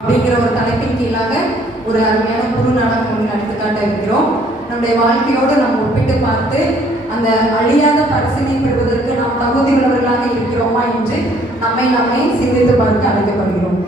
அப்படிங்கிற ஒரு தலைப்பின் கீழாக ஒரு அருமையான குரு ஒன்று எடுத்துக்காட்ட இருக்கிறோம். நம்முடைய வாழ்க்கையோடு நாம் ஒப்பிட்டு பார்த்து அந்த அழியாத பரிசனை பெறுவதற்கு நாம் தகுதி இருக்கிறோமா என்று நம்மை நம்மை சிந்தித்து பார்த்து அழைக்கப்படுகிறோம்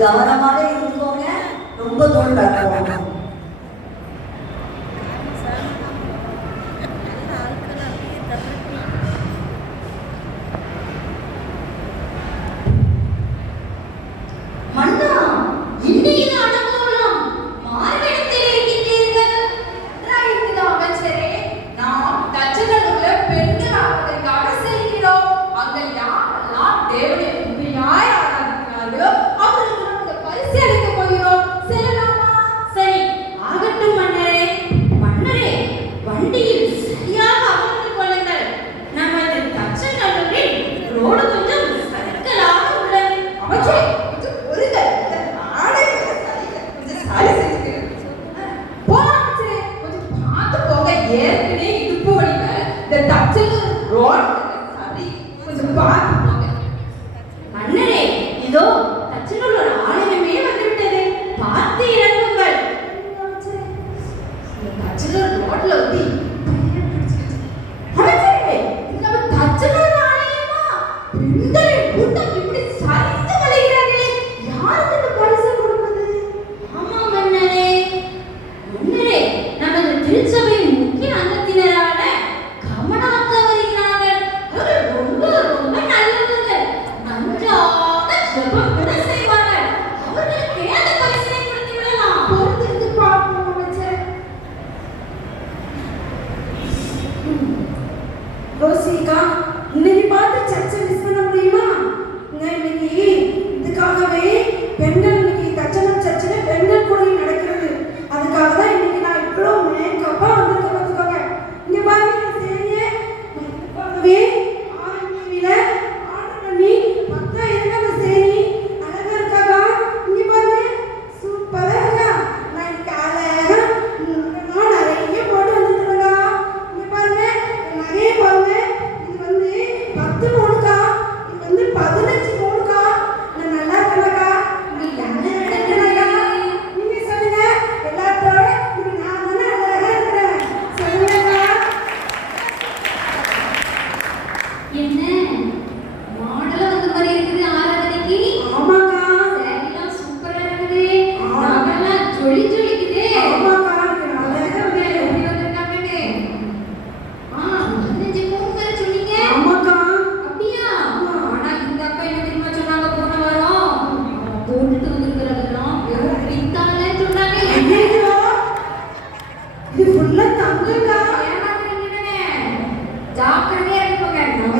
கவனமான to God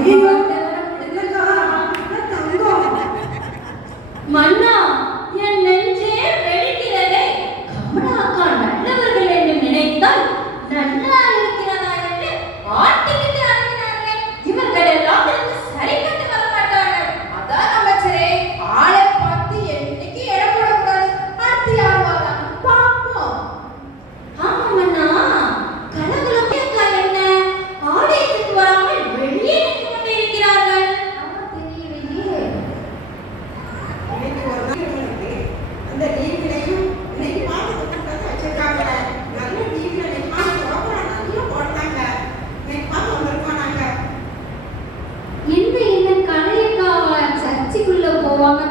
You. longer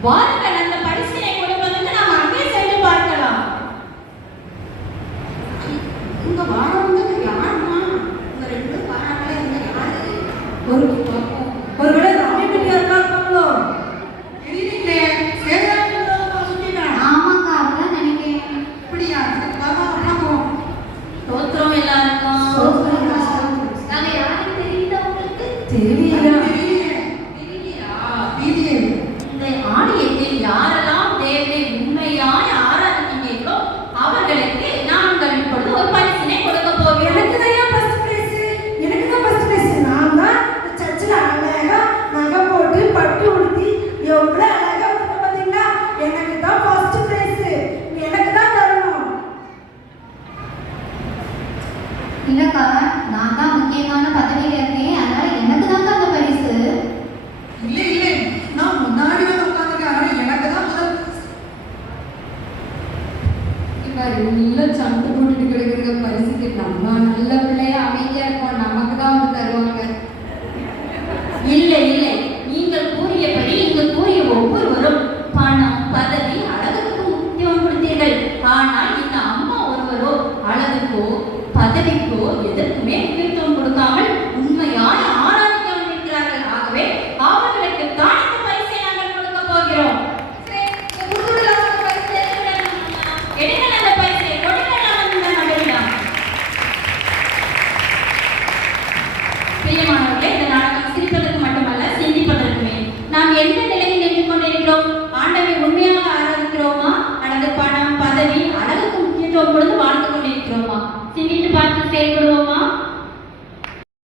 What?